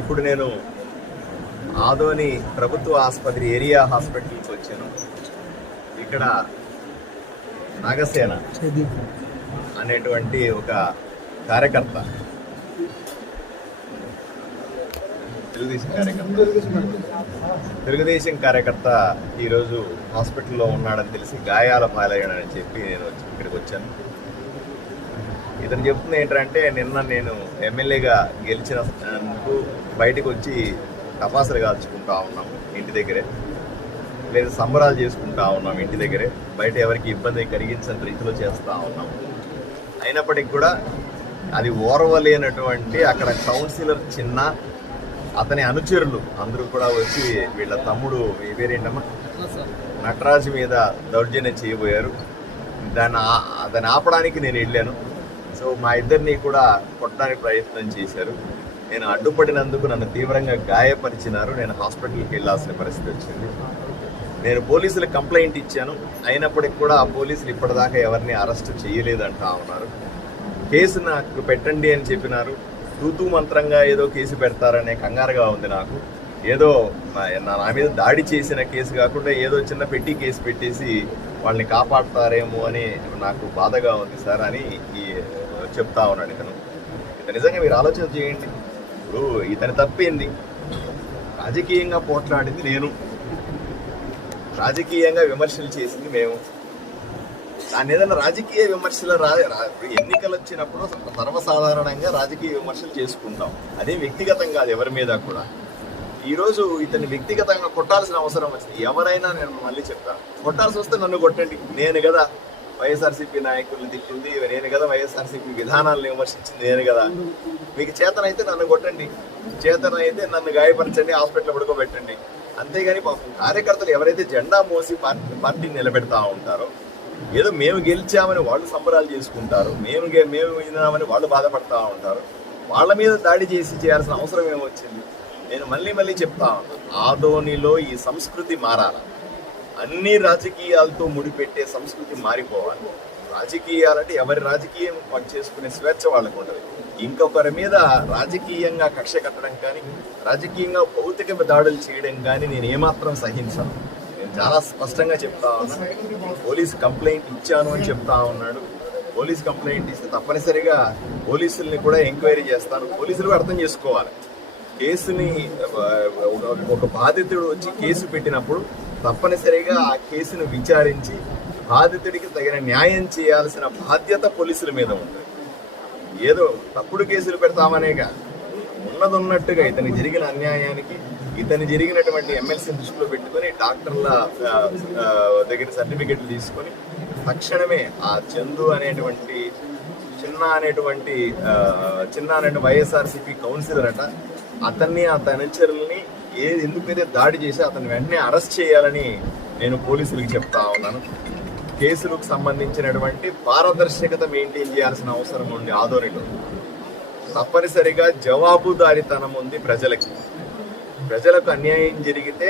ఇప్పుడు నేను ఆదోని ప్రభుత్వ ఆసుపత్రి ఏరియా హాస్పిటల్కి వచ్చాను ఇక్కడ నాగసేన అనేటువంటి ఒక కార్యకర్త తెలుగుదేశం కార్యకర్త తెలుగుదేశం కార్యకర్త ఈరోజు హాస్పిటల్లో ఉన్నాడని తెలిసి గాయాల పాలయ్యాడని చెప్పి నేను ఇక్కడికి వచ్చాను ఇతను చెప్తుంది ఏంటంటే నిన్న నేను ఎమ్మెల్యేగా గెలిచినందుకు బయటకు వచ్చి తపాసులు కాల్చుకుంటా ఉన్నాము ఇంటి దగ్గరే లేదా సంబరాలు చేసుకుంటా ఉన్నాం ఇంటి దగ్గరే బయట ఎవరికి ఇబ్బంది కలిగించని రీతిలో చేస్తూ ఉన్నాం అయినప్పటికీ కూడా అది ఓర్వలేనటువంటి అక్కడ కౌన్సిలర్ చిన్న అతని అనుచరులు అందరూ కూడా వచ్చి వీళ్ళ తమ్ముడు పేరేంటమ్మా నటరాజు మీద దౌర్జన్యం చేయబోయారు దాన్ని దాన్ని ఆపడానికి నేను వెళ్ళాను సో మా ఇద్దరిని కూడా కొట్టడానికి ప్రయత్నం చేశారు నేను అడ్డుపడినందుకు నన్ను తీవ్రంగా గాయపరిచినారు నేను హాస్పిటల్కి వెళ్ళాల్సిన పరిస్థితి వచ్చింది నేను పోలీసులకు కంప్లైంట్ ఇచ్చాను అయినప్పటికి కూడా ఆ పోలీసులు ఇప్పటిదాకా ఎవరిని అరెస్ట్ చేయలేదంటా ఉన్నారు కేసు నాకు పెట్టండి అని చెప్పినారు ఋతు మంత్రంగా ఏదో కేసు పెడతారనే కంగారుగా ఉంది నాకు ఏదో నా మీద దాడి చేసిన కేసు కాకుండా ఏదో చిన్న పెట్టి కేసు పెట్టేసి వాళ్ళని కాపాడుతారేమో అని నాకు బాధగా ఉంది సార్ అని చెప్తా ఉన్నాడు ఇతను నిజంగా మీరు ఆలోచన చేయండి ఇప్పుడు ఇతను తప్పింది రాజకీయంగా పోట్లాడింది నేను రాజకీయంగా విమర్శలు చేసింది మేము దాని ఏదైనా రాజకీయ విమర్శలు రా ఎన్నికలు వచ్చినప్పుడు సర్వసాధారణంగా రాజకీయ విమర్శలు చేసుకుంటాం అదే వ్యక్తిగతం కాదు ఎవరి మీద కూడా ఈరోజు ఇతన్ని వ్యక్తిగతంగా కొట్టాల్సిన అవసరం వచ్చింది ఎవరైనా నేను మళ్ళీ చెప్తాను కొట్టాల్సి వస్తే నన్ను కొట్టండి నేను కదా వైఎస్ఆర్సీపీ నాయకులను తిట్టింది నేను కదా వైఎస్ఆర్సీపీ విధానాలను విమర్శించింది నేను కదా మీకు చేతనైతే నన్ను కొట్టండి చేతనైతే నన్ను గాయపరచండి హాస్పిటల్ పడుకోబెట్టండి అంతేగాని కార్యకర్తలు ఎవరైతే జెండా మోసి పార్టీ పార్టీని నిలబెడతా ఉంటారో ఏదో మేము గెలిచామని వాళ్ళు సంబరాలు చేసుకుంటారు మేము మేము విన్నామని వాళ్ళు బాధపడతా ఉంటారు వాళ్ళ మీద దాడి చేసి చేయాల్సిన అవసరం ఏమొచ్చింది నేను మళ్ళీ మళ్ళీ చెప్తా ఉన్నాను ఆదోనిలో ఈ సంస్కృతి మారాల అన్ని రాజకీయాలతో ముడిపెట్టే సంస్కృతి మారిపోవాలి రాజకీయాలంటే ఎవరి రాజకీయం చేసుకునే స్వేచ్ఛ వాళ్ళకు ఉండదు ఇంకొకరి మీద రాజకీయంగా కక్ష కట్టడం కానీ రాజకీయంగా భౌతిక దాడులు చేయడం కానీ నేను ఏమాత్రం సహించాను నేను చాలా స్పష్టంగా చెప్తా ఉన్నాను పోలీస్ కంప్లైంట్ ఇచ్చాను అని చెప్తా ఉన్నాడు పోలీస్ కంప్లైంట్ ఇస్తే తప్పనిసరిగా పోలీసుల్ని కూడా ఎంక్వైరీ చేస్తాను పోలీసులు అర్థం చేసుకోవాలి కేసుని ఒక బాధితుడు వచ్చి కేసు పెట్టినప్పుడు తప్పనిసరిగా ఆ కేసును విచారించి బాధితుడికి తగిన న్యాయం చేయాల్సిన బాధ్యత పోలీసుల మీద ఉంటుంది ఏదో తప్పుడు కేసులు పెడతామనేగా ఉన్నది ఉన్నట్టుగా ఇతని జరిగిన అన్యాయానికి ఇతను జరిగినటువంటి ఎమ్మెల్సీ దృష్టిలో పెట్టుకొని డాక్టర్ల దగ్గర సర్టిఫికెట్లు తీసుకొని తక్షణమే ఆ చందు అనేటువంటి చిన్న అనేటువంటి చిన్న అనేటువంటి వైఎస్ఆర్సీపీ కౌన్సిలర్ అట అతన్ని ఆ తనచరుల్ని ఏ ఎందుకైతే దాడి చేసి అతను వెంటనే అరెస్ట్ చేయాలని నేను పోలీసులకు చెప్తా ఉన్నాను కేసులకు సంబంధించినటువంటి పారదర్శకత మెయింటైన్ చేయాల్సిన అవసరం ఉంది ఆధోనిలో తప్పనిసరిగా జవాబుదారితనం ఉంది ప్రజలకి ప్రజలకు అన్యాయం జరిగితే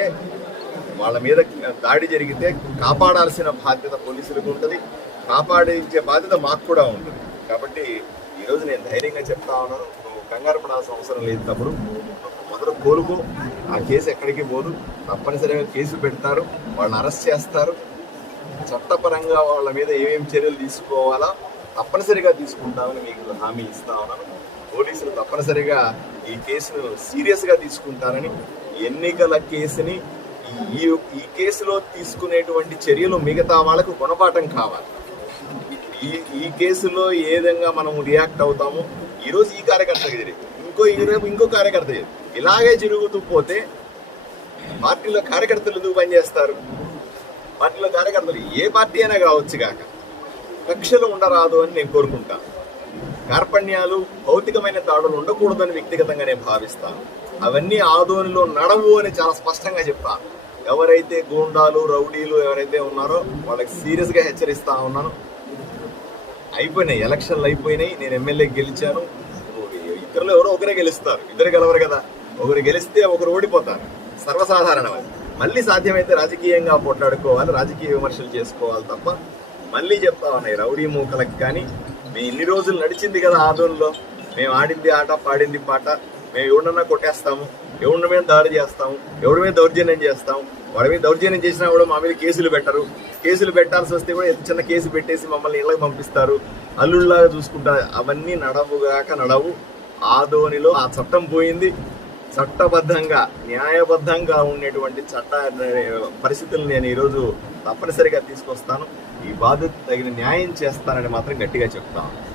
వాళ్ళ మీద దాడి జరిగితే కాపాడాల్సిన బాధ్యత పోలీసులకు ఉంటుంది కాపాడించే బాధ్యత మాకు కూడా ఉంటుంది కాబట్టి ఈరోజు నేను ధైర్యంగా చెప్తా ఉన్నాను నువ్వు కంగారు పడాల్సిన అవసరం లేదు తప్పుడు మొదలు కోలుకో ఆ కేసు ఎక్కడికి పోదు తప్పనిసరిగా కేసు పెడతారు వాళ్ళని అరెస్ట్ చేస్తారు చట్టపరంగా వాళ్ళ మీద ఏమేమి చర్యలు తీసుకోవాలో తప్పనిసరిగా తీసుకుంటామని మీకు హామీ ఇస్తా ఉన్నాను పోలీసులు తప్పనిసరిగా ఈ కేసును సీరియస్గా తీసుకుంటారని ఎన్నికల కేసుని ఈ ఈ కేసులో తీసుకునేటువంటి చర్యలు మిగతా వాళ్ళకు గుణపాఠం కావాలి ఈ ఈ కేసులో ఏ విధంగా మనం రియాక్ట్ అవుతామో ఈరోజు ఈ కార్యకర్త జరిగింది ఇంకో రేపు ఇంకో కార్యకర్త ఇలాగే జరుగుతూ పోతే పార్టీలో కార్యకర్తలు ఎందుకు పనిచేస్తారు పార్టీలో కార్యకర్తలు ఏ పార్టీ అయినా కావచ్చు కాక కక్షలు ఉండరాదు అని నేను కోరుకుంటాను కార్పణ్యాలు భౌతికమైన ఉండకూడదు ఉండకూడదని వ్యక్తిగతంగా నేను భావిస్తాను అవన్నీ ఆదోనిలో నడవు అని చాలా స్పష్టంగా చెప్తాను ఎవరైతే గూండాలు రౌడీలు ఎవరైతే ఉన్నారో వాళ్ళకి సీరియస్గా హెచ్చరిస్తా ఉన్నాను అయిపోయినాయి ఎలక్షన్లు అయిపోయినాయి నేను ఎమ్మెల్యే గెలిచాను ఇద్దరు ఎవరో ఒకరే గెలుస్తారు ఇద్దరు గెలవరు కదా ఒకరు గెలిస్తే ఒకరు ఓడిపోతారు సర్వసాధారణం మళ్ళీ సాధ్యమైతే రాజకీయంగా పోట్లాడుకోవాలి రాజకీయ విమర్శలు చేసుకోవాలి తప్ప మళ్ళీ చెప్తా ఉన్నాయి రౌడీ మూకలకు కానీ మేము ఇన్ని రోజులు నడిచింది కదా ఆందోళనలో మేము ఆడింది ఆట పాడింది పాట మేము ఎవడన్నా కొట్టేస్తాము ఎవడి మీద దాడి చేస్తాము ఎవడి మీద దౌర్జన్యం చేస్తాం వాడి మీద దౌర్జన్యం చేసినా కూడా మా మీద కేసులు పెట్టరు కేసులు పెట్టాల్సి వస్తే కూడా చిన్న కేసు పెట్టేసి మమ్మల్ని ఇళ్ళకి పంపిస్తారు అల్లుళ్ళలాగా చూసుకుంటారు అవన్నీ నడవుగాక నడవు ఆదోనిలో ఆ చట్టం పోయింది చట్టబద్ధంగా న్యాయబద్ధంగా ఉండేటువంటి చట్ట పరిస్థితులు నేను ఈరోజు తప్పనిసరిగా తీసుకొస్తాను ఈ బాధ్యత తగిన న్యాయం చేస్తానని మాత్రం గట్టిగా చెప్తాను